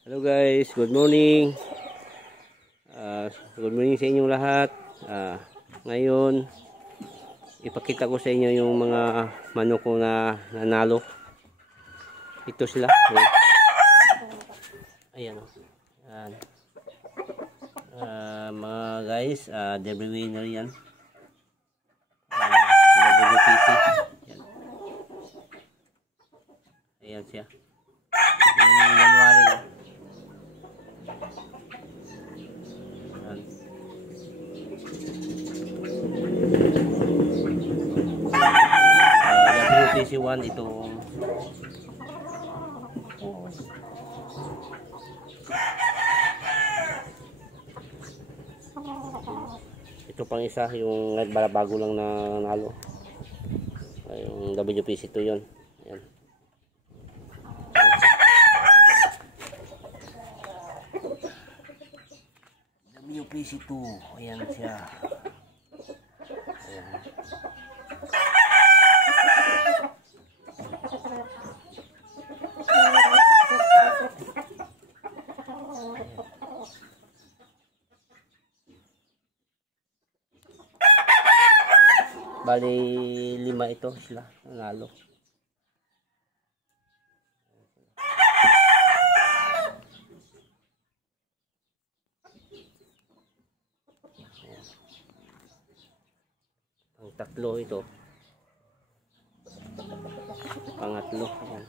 Hello guys, good morning. Good morning sa inyong lahat. Ngayon, ipakita ko sa inyo yung mga manok ko na nanalo. Ito sila. Ayan o. Ayan. Mga guys, double winner yan. WPC. Ayan. Ayan siya. January. WPC 1 ito. Ito pang isa yung bago lang na nalo. Yung WPC 2 yun. Ayan. WPC 2. Ayan siya. Ayan. Bali 5 ito sila nanalo. Ang tatlo ito. Pangatlo. Ayan.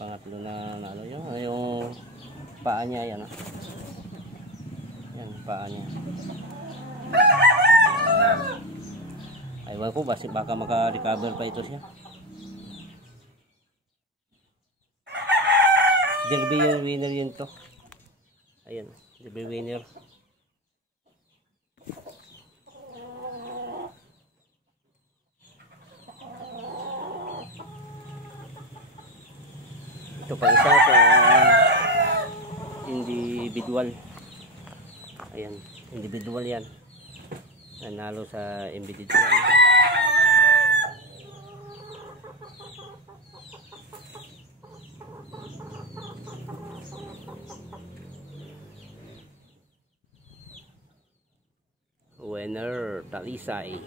Pangatlo na nalo yun. Yung paa niya yan. Yan paa niya. Aywan ko baka maka-recover pa ito siya. Derby yung winner yun to. Ayan, derby winner. Ito pa isa sa individual. Ayan, individual yan. Nanalo sa individual. Winner Talisay.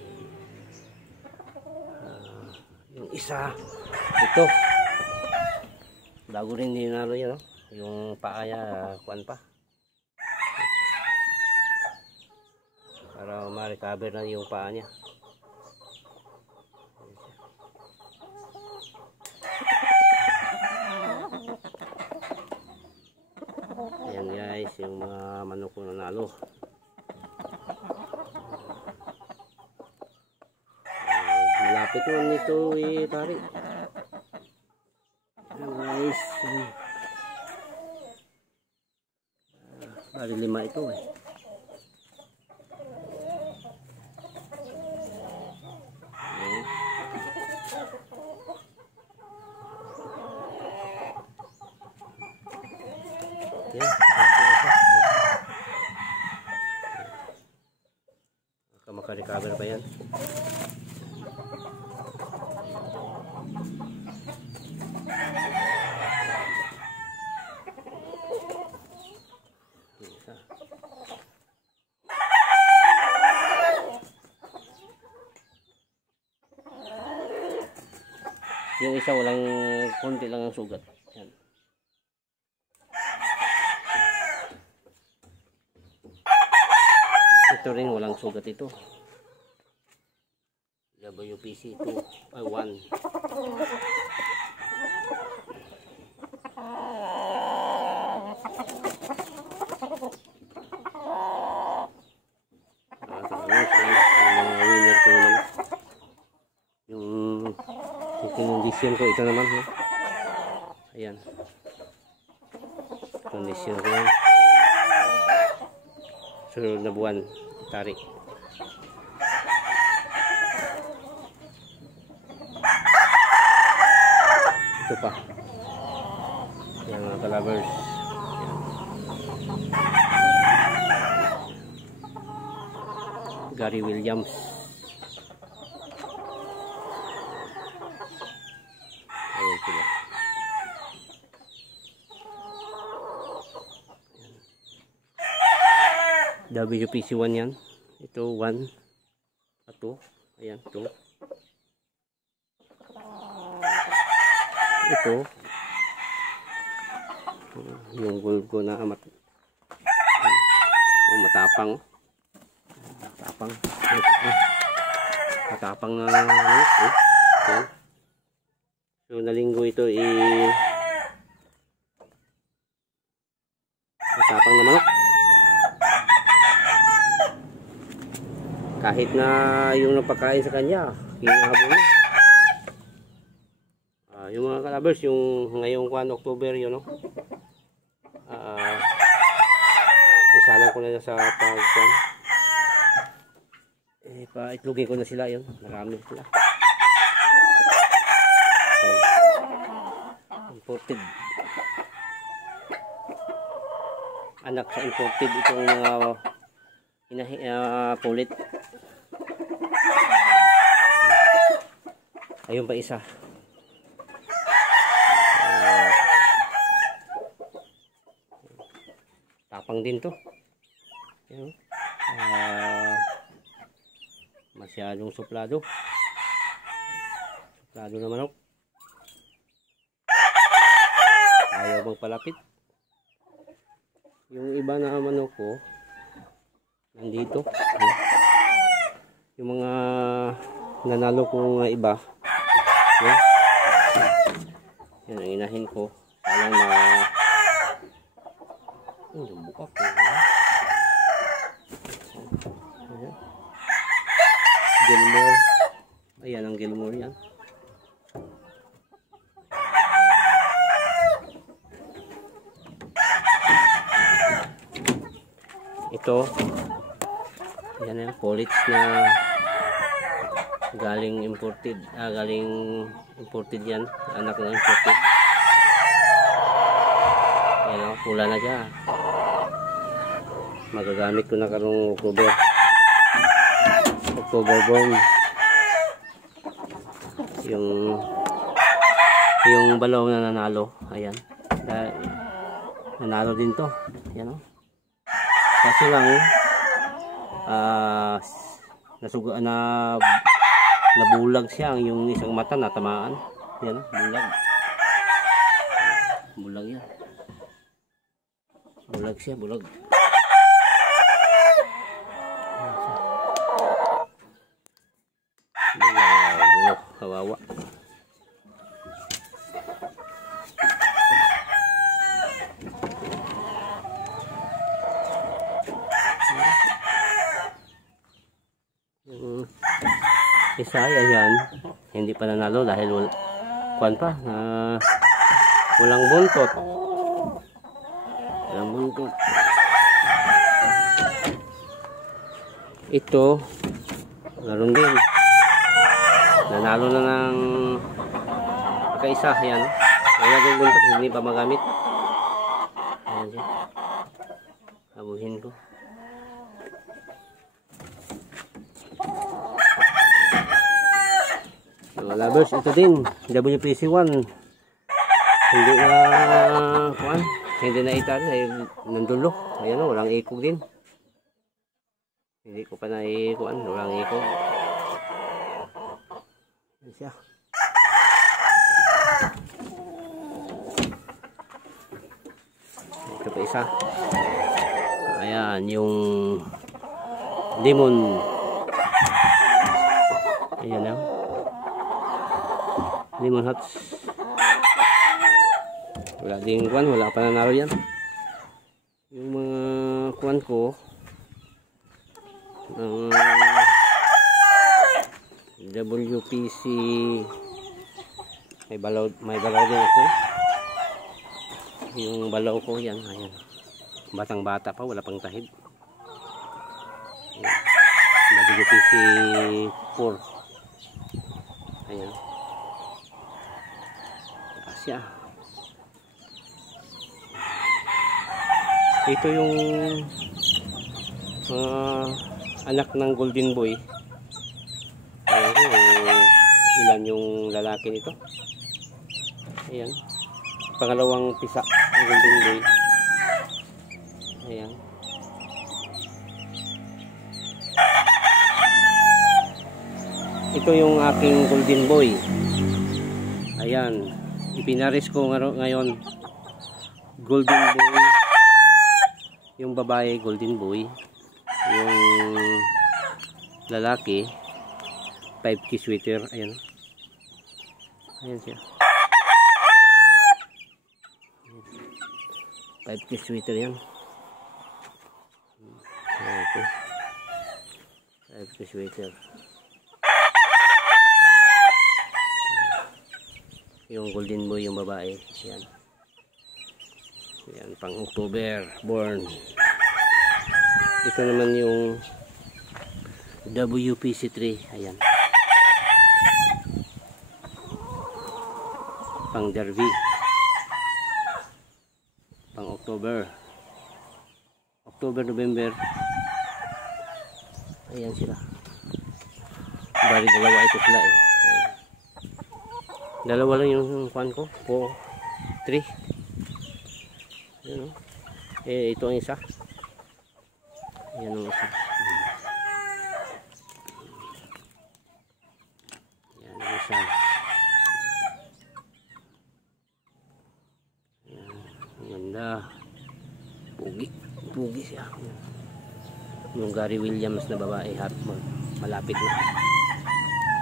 Yung isa ito bago rin dinalo yan, no? Yung paa niya kuan pa para ma-recover na yung paa niya. Ayan guys, yung mga manok ko nanalo. Malapit mo nito pare. Guys, bali 5 ito maka-recover pa yan. Yung isa walang konti lang ang sugat. Yan. Ito rin walang sugat ito. WPC 2 ay 1. Winner ko naman. Yung kondisyon ko ito naman. Ayan. Kondisyon ko yan. Sunod na buwan. Tarik. Ito pa. Yan mga kalabers. Gary Williams. Ayan sila. WPC1 yan. Ito 1 at 2. Ayan, 2. Ito yung gold ko na matapang. Matapang na okay. So nalinggo ito matapang na manok. Kahit na yung napakain sa kanya, hinahabol na. Yung mga kalabers, yung ngayong October yun, no? Isalang ko na sa pagkuhan. Paitlugin ko na sila yun. Marami sila. Imported. Anak sa imported itong mga pulit. Ayun pa isa. Tapang din to. Ayan. Masyadong suplado. Suplado na manok. Ayaw magpalapit. Yung iba na manok ko nandito. Yung mga nanalo kong iba. Yan ang inahin ko. Sana na buka ko. Gilmore. Ayan ang Gilmore yan. Ito. Ayan yung polits na galing imported. Galing imported yan. Anak na imported. Ayan o, pula na siya. Magagamit ko na karong October born. Yung balaw na nanalo. Ayan. Nanalo din to. Ayan o. Kasi lang nabulag siya yung isang mata natamaan. Yan, bulag yan. Bulag siya, bulag. Kawawa. Isa yan, hindi pa nanalo dahil walang buntot. Walang buntot. Ito naroon din. Nanalo na ng pagkaisa. Yan. Wala din buntot, hindi pa magamit. Ayan siya. Abuhin ko. Lovers, ito din WPC1 hindi na itali ay nandulo. Ayan o, walang ikog din, hindi ko pa na walang ikog. Ayan siya. Ito pa isa. Ayan yung lemon. Ayan na lemon hats. Wala ding wala pa nanalo yan. Yung mga kuwan ko ng WPC may balaw din ako. Yung balaw ko yan, ayan. Batang bata pa, wala pang tahid. WPC 4. Ayan. Asya. Ito yung anak ng golden boy. Ilan yung lalaki nito. Ayan. Pangalawang pisa ng golden boy. Ayan. Ito yung aking golden boy. Ayan. Ipinaris ko ngayon. Golden boy. Yung babae, golden boy. Yung lalaki, 5K sweater. Ayan. Ayan siya. 5K sweater yan. Okay. 5K sweater. Yung golden boy yung babae. Yan. Yan, pang October born. Ito naman yung WPC3. Ayan. Pang Derby. Pang October. October, November. Ayan sila. Bali dalawa ito sila eh. Ayan. Dalawa lang yung kuhan ko. 4, 3. Ayan o. Eh, ito ang isa. Ayan ang isa. Ayan ang isa. Ayan. Ang ganda. Pugi. Pugi siya. Yung Gary Williams na babae. Malapit na.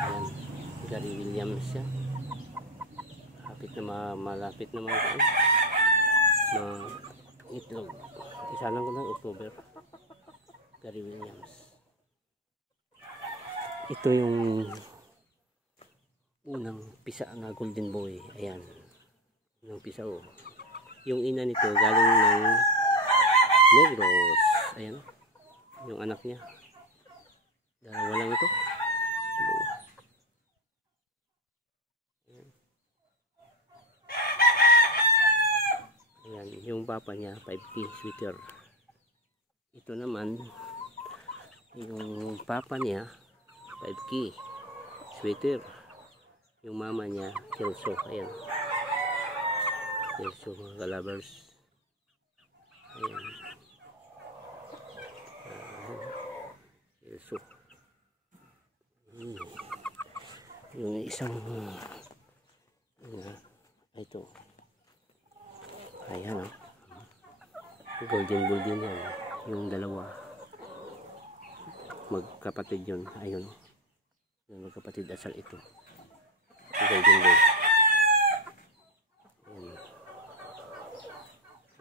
Ayan. Gary Williams siya. Malapit na mga itlog. Isa lang ko ng October. Gary Williams. Ito yung unang pisa na golden boy. Ayan. Unang pisa o. Yung ina nito galing ng Negros. Ayan. Yung anak niya. Dalawa lang ito. Ayan, yung papa niya 5K sweater. Ito naman yung papa niya 5K sweater. Yung mama niya Kelso. Ayan. Kelso mga kalabers. Ayan. Kelso. Yung isang ito. Ayan o. Golden yan. Yung dalawa. Magkapatid yun. Ayun. Yung magkapatid asal ito. Golden boy. Ayan.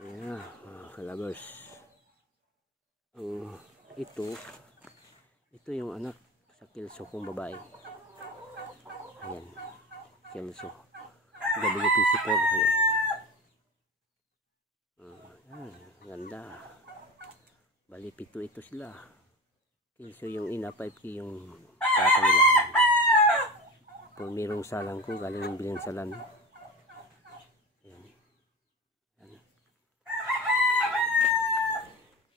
Ayan. Mga kalabers. Ito yung anak sa Kelso kong babae. Ayan. Kelso. WPC4. Ayan. Ganda. Bali pito ito sila. Kelso yung ina, 5K yung papa nila. Pumirong salang ko galing ng Bilinsalan. Ayan. Ayan.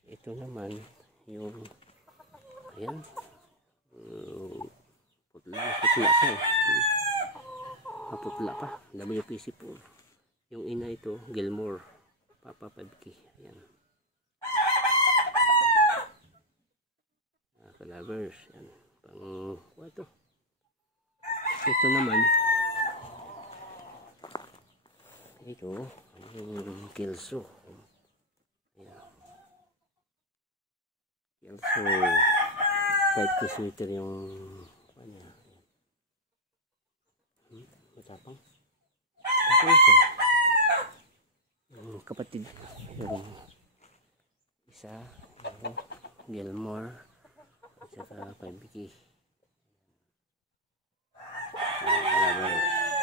Ito naman yung ayan. Putla siya eh. Maputla pa. WPC4. Yung ina ito, Gilmore. Papa 5K. Ayan. Kalabers. Ayan. Ito. Ito naman. Ito. Yung Kelso. Ayan. Kelso. 5K sweater yung ano. Matapang. Matapang siya. Yung kapatid yung isa yung Gilmore at saka 5K.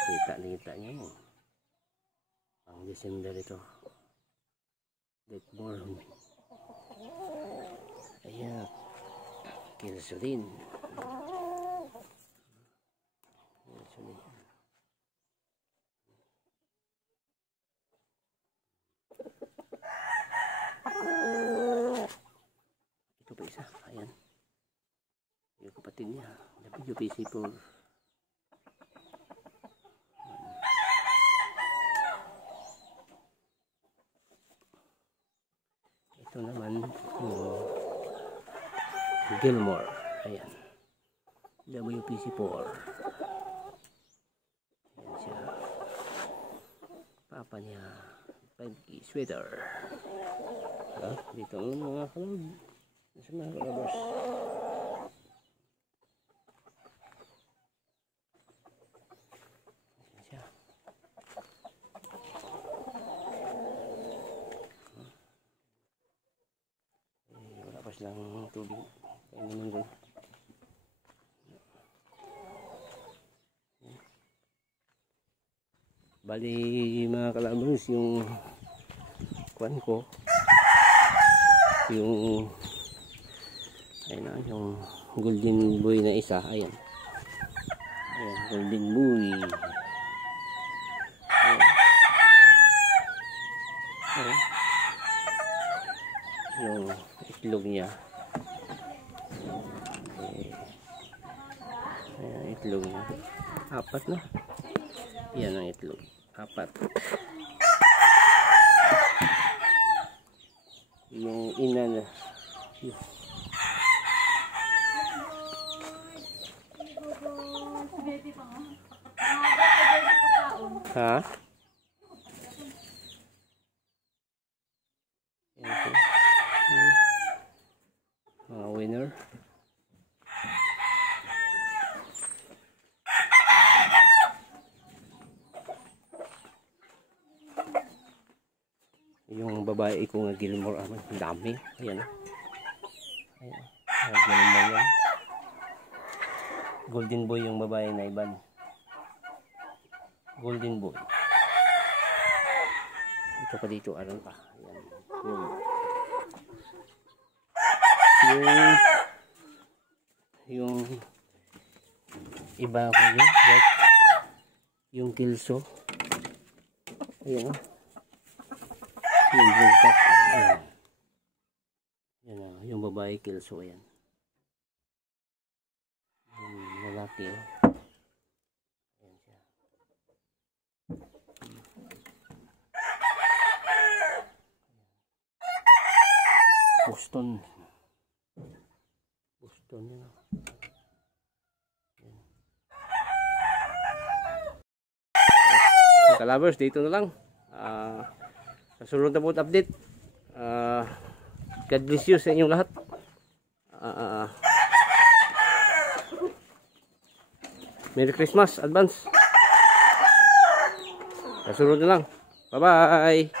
Kita niya mo pang December ito. Deadborn. Ayan. Kilsulin. Ito pa isa. Ayan. Yung kapatid niya. WPC4. Ito naman yung Gilmore. Ayan. WPC4. Ayan siya. Papa niya. 5K sweater. Dito ang mga kalab. Sa mga kalabas. Ayan siya. Wala pa silang tubig. Kaya naman ko. Bali mga kalabas, yung kuan ko, yung ayun na, yung golden boy na isa, ayan, golden boy, ayan. Yung itlog niya, ayan, itlog niya, 4 na, yan ang itlog, 4. Yung ina na ha? Mga winner. Yung babae ko nga Gilmore, dami. Ayan. Ayan. Gilmore yan. Golden boy yung babae na iban. Golden boy. Ito pa dito, aran pa. Ayan. Yung iba ko yun. Right? Yung kilso. Ayan. Yung bultak. Ayan. Ayan. Yung babae kilso. Ayan. Yung lalaki. Ayan siya. Boston. Boston yun. Kalabers, dito na lang. Sa sunod na po update. God bless you sa inyong lahat. Merry Christmas advance. Sa sunod na lang. Bye bye.